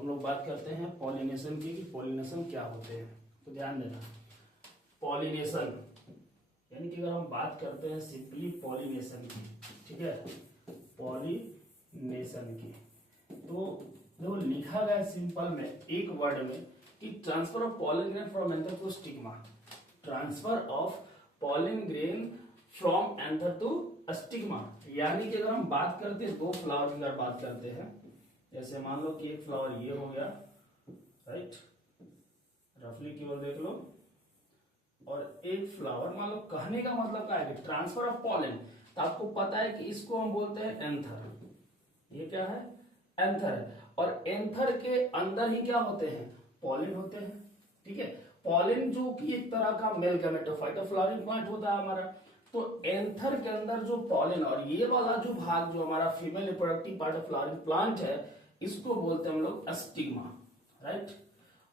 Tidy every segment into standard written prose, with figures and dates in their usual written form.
हम लोग बात करते हैं पॉलिनेशन की कि पॉलिनेशन क्या होते हैं। तो ध्यान देना, पॉलिनेशन यानी कि अगर हम बात करते हैं सिंपली पॉलिनेशन की, ठीक है, पॉलिनेशन की, तो जो लिखा गया सिंपल में एक वर्ड में कि transfer of pollen grain from anther to stigma, transfer of pollen grain from anther to stigma. यानी कि अगर हम बात करते हैं दो फ्लावर की अगर बात करते हैं, जैसे मान लो कि एक फ्लावर ये हो गया, राइट, रफली केवल देख लो, और एक फ्लावर मान लो, कहने का मतलब क्या है, ट्रांसफर ऑफ पॉलन, तो आपको पता है कि इसको हम बोलते हैं एंथर। ये क्या है, एंथर है, और एंथर के अंदर ही क्या होते हैं, पॉलन होते हैं, ठीक है। पॉलन जो कि एक तरह का मेल गैमेटोफाइट फ्लावरिंग प्लांट होता है हमारा, तो एंथर के अंदर जो पॉलन और ये वाला जो भाग जो हमारा female reproductive part of flowering plant है, इसको बोलते हैं हम लोग स्टिग्मा, राइट।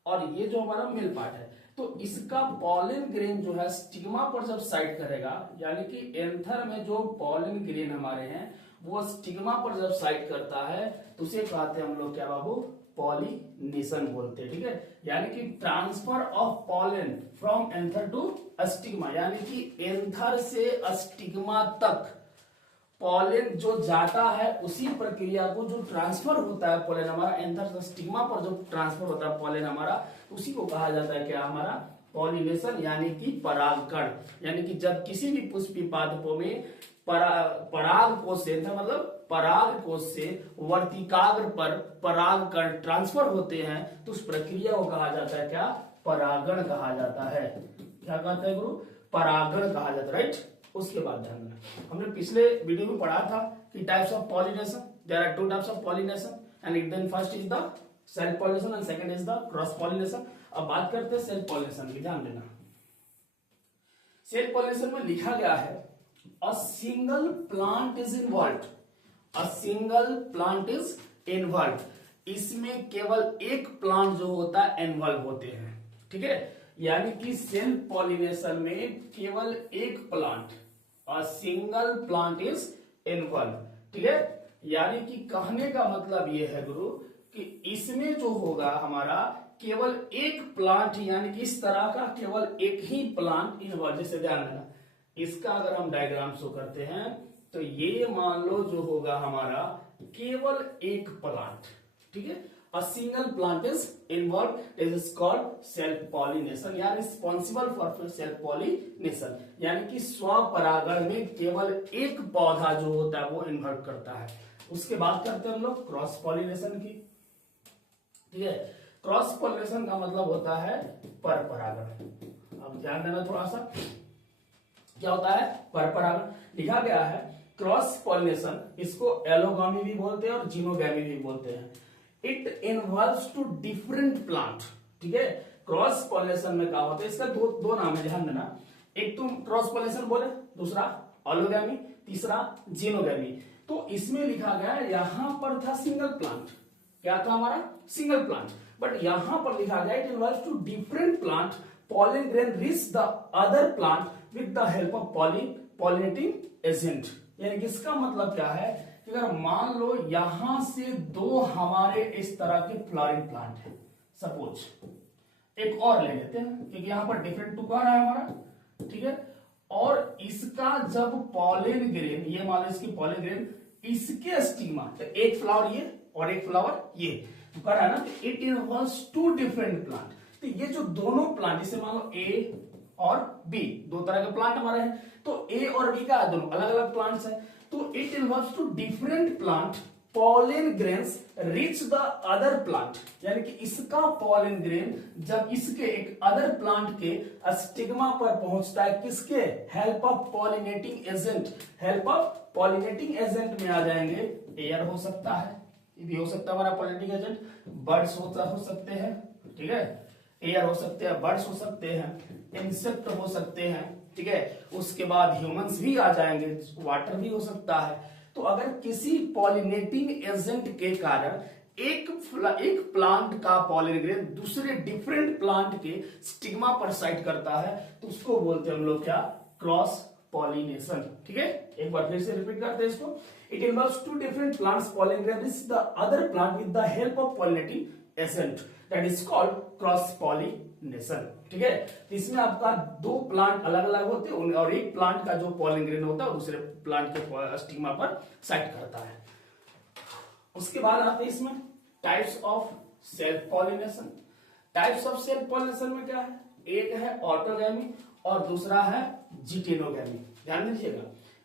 और ये जो हमारा मेल पार्ट है, तो इसका पॉलन ग्रेन जो है स्टिग्मा पर जब साइड करेगा, यानी कि एंथर में जो पॉलन ग्रेन हमारे हैं वो स्टिग्मा पर जब साइड करता है, तो उसे कहते हैं हम लोग क्या बाबू, पॉलिनेशन बोलते हैं, ठीक है। यानी कि transfer of pollen from anther to stigma, यानी कि एंथर से स्टिग्मा तक पॉलन जो जाता है, उसी प्रक्रिया को जो ट्रांसफर होता है पॉलन हमारा एंथर से स्टिग्मा पर जो ट्रांसफर होता है पॉलन हमारा, उसी को कहा जाता है क्या, हमारा पॉलिनेशन, यानी कि परागकण। यानी कि जब किसी भी पुष्पीय पादपों में पराग कोश से, मतलब पराग कोश से वर्तिकाग्र पर परागकण ट्रांसफर होते हैं, तो उस प्रक्रिया को कहा जाता है क्या, परागण कहा जाता है। क्या कहता है गुरु, परागण कहा जाता है, राइट। उसके बाद ध्यान देना, हमने पिछले वीडियो में पढ़ा था कि types of pollination, there are two types of pollination and then first is the self pollination and second is the cross pollination. अब बात करते हैं सेल्फ पॉलिनेशन की, ध्यान देना। सेल्फ पॉलिनेशन में लिखा गया है a single plant is involved, a single plant is involved. इसमें केवल एक प्लांट जो होता है इन्वॉल्व होते हैं, ठीक है। यानी कि सेल्फ पॉलिनेशन में केवल एक plant, a single plant is involve, ठीक है। यानी कि कहने का मतलब यह है गुरु कि इसमें जो होगा हमारा केवल एक प्लांट, यानी कि इस तरह का केवल एक ही प्लांट इन्वॉल्व। जैसे ध्यान देना, इसका अगर हम डायग्राम शो करते हैं, तो ये मान लो जो होगा हमारा केवल एक प्लांट, ठीक है। A single plant is involved, it is called self pollination, या responsible for self pollination, यानी कि स्वपरागण में केवल एक पौधा जो होता है वो इन्वॉल्व करता है। उसके बाद करते हैं हम लोग क्रॉस पॉलिनेशन की, ठीक है। क्रॉस पॉलिनेशन का मतलब होता है पर परागण। अब ध्यान देना थोड़ा सा, क्या होता है पर परागण। लिखा गया है क्रॉस पॉलिनेशन, इसको एलोगामी भी बोलते हैं और जीनोगामी भी बोलते हैं। It involves two different plant, ठीक है। क्रॉस पॉलिनेशन में क्या होता है, इसका दो नाम है, ध्यान देना। एक तो क्रॉस पॉलिनेशन बोले, दूसरा एलोगामी, तीसरा जीनोगामी। तो इसमें लिखा गया है, यहां पर था सिंगल प्लांट, क्या था हमारा सिंगल प्लांट, बट यहां पर लिखा गया it involves two different plant, pollen grain reach the other plant with the help of pollinating agent। यानी कि इसका मतलब क्या है कि अगर मान लो यहां से दो हमारे इस तरह के फ्लावरिंग प्लांट है, सपोज एक और ले लेते हैं क्योंकि यहां पर डिफरेंट टुकड़ा है हमारा, ठीक है। और इसका जब पॉलन ग्रेन, ये मान लो इसकी पॉलन ग्रेन इसके स्टिग्मा, तो एक फ्लावर ये और एक फ्लावर ये टुकड़ा है ना, it involves two different plant. तो ये जो दोनों प्लांट, जैसे मान लो ए और बी, दो तरह के प्लांट हमारे हैं, तो ए और बी का दोनों अलग अलग प्लांट्स हैं, तो it involves two different plant, pollen grains reach the other plant. यानी कि इसका पॉलन ग्रेन जब इसके एक अदर प्लांट के स्टिग्मा पर पहुंचता है, किसके help of pollinating agent, help of pollinating agent में आ जाएंगे, एयर हो सकता है, ये भी हो सकता है हमारा पॉलिनेटिंग एजेंट, बर्ड्स हो सकते हैं, ठीक है, एयर हो सकते हैं, बर्ड्स हो सकते हैं, इंसेक्ट हो सकते हैं, ठीक है। उसके बाद ह्यूमंस भी आ जाएंगे, वाटर भी हो सकता है। तो अगर किसी पॉलिनेटिंग एजेंट के कारण एक प्लांट का पॉलन ग्रेन दूसरे डिफरेंट प्लांट के स्टिग्मा पर साइट करता है, तो उसको बोलते हैं हम लोग क्या, क्रॉस पॉलिनेशन, ठीक है। एक बार फिर से रिपीट करते हैं इसको। It involves two different plants, pollen grain reach the other plant with the help of pollinating agent that is called cross pollination. ठीक है, तो इसमें आपका दो प्लांट अलग अलग होते हैं और एक प्लांट का जो पॉलन ग्रेन होता है दूसरे प्लांट के स्टिग्मा पर सेट करता है। उसके बाद आते हैं इसमें types of self pollination. Types of self pollination में क्या है, एक है ऑटोगैमी और दूसरा है जिटेनोगैमी। ध्यान दीजिएगा,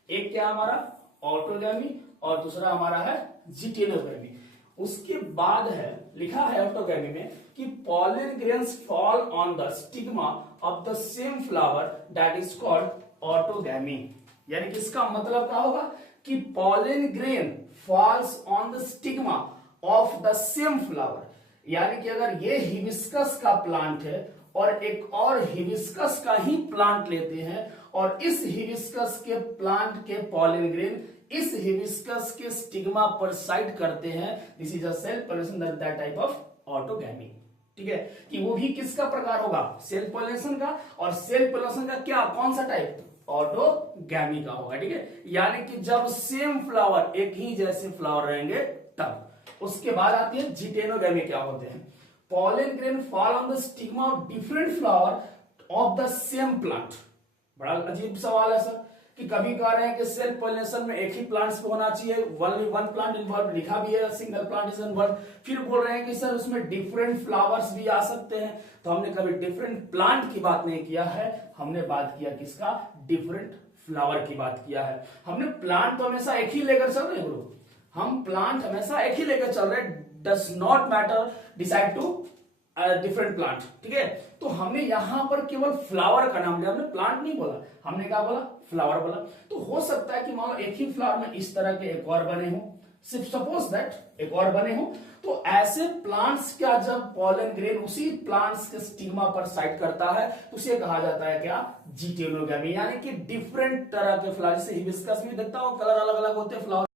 एक क्या हमारा ऑटोगैमी और दूसरा हमारा है जिटेनोगैमी। उसके बाद है लिखा है ऑटोगैमी में कि pollen grains fall on the stigma of the same flower that is called autogamy. यानी कि इसका मतलब क्या होगा कि pollen grain falls on the stigma of the same flower. यानी कि अगर ये हिबिस्कस का प्लांट है और एक और हिबिस्कस का ही प्लांट लेते हैं और इस हिबिस्कस के प्लांट के पॉलन ग्रेन इस हिबिस्कस के स्टिग्मा पर साइड करते हैं, this is a self pollination, that type of autogamy. ठीक है, कि वो भी किसका प्रकार होगा, सेल्फ पॉलिनेशन का। और सेल्फ पॉलिनेशन का क्या, कौन सा टाइप, ऑटोगैमी का होगा। ठीक है, यानी कि जब सेम फ्लावर एक ही जैसे फ्लावर रहेंगे तब। उसके बाद आती है जिटेनोगैमी। क्या होते हैं, pollen grain fall on the stigma of different flower of the same plant. बड़ा अजीब सवाल है सर, कि कभी कह रहे हैं कि सेल्फ पॉलिनेशन में एक ही प्लांट्स पे होना चाहिए, वन प्लांट इन्वॉल्व, लिखा भी है सिंगल प्लांट इज इन्वॉल्व। फिर बोल रहे हैं कि सर उसमें डिफरेंट फ्लावर्स भी आ सकते हैं। तो हमने कभी डिफरेंट प्लांट की बात नहीं किया है, हमने बात किया किसका, डिफरेंट फ्लावर की बात किया है। हमने प्लांट तो हमेशा एक ही लेकर चल रहे हैं गुरु, हम प्लांट हमेशा एक ही लेकर चल रहे हैं, does not matter decide two different plant. ठीक है, तो हमने यहां पर केवल फ्लावर का नाम लिया, हमने प्लांट नहीं बोला, हमने क्या बोला, फ्लावर बोला। तो हो सकता है कि मान लो एक ही फ्लावर में इस तरह के एक और बने हो, सिर्फ सपोज दैट एक और बने हो, तो ऐसे प्लांट्स का जब पॉलन ग्रेन उसी प्लांट्स के स्टिग्मा पर साइड करता है तो उसे कहा जाता है क्या, जिटेनोगैमी। यानी कि डिफरेंट तरह के फ्लावर, जैसे हिबिस्कस में देखता हो कलर अलग अलग होते हैं फ्लावर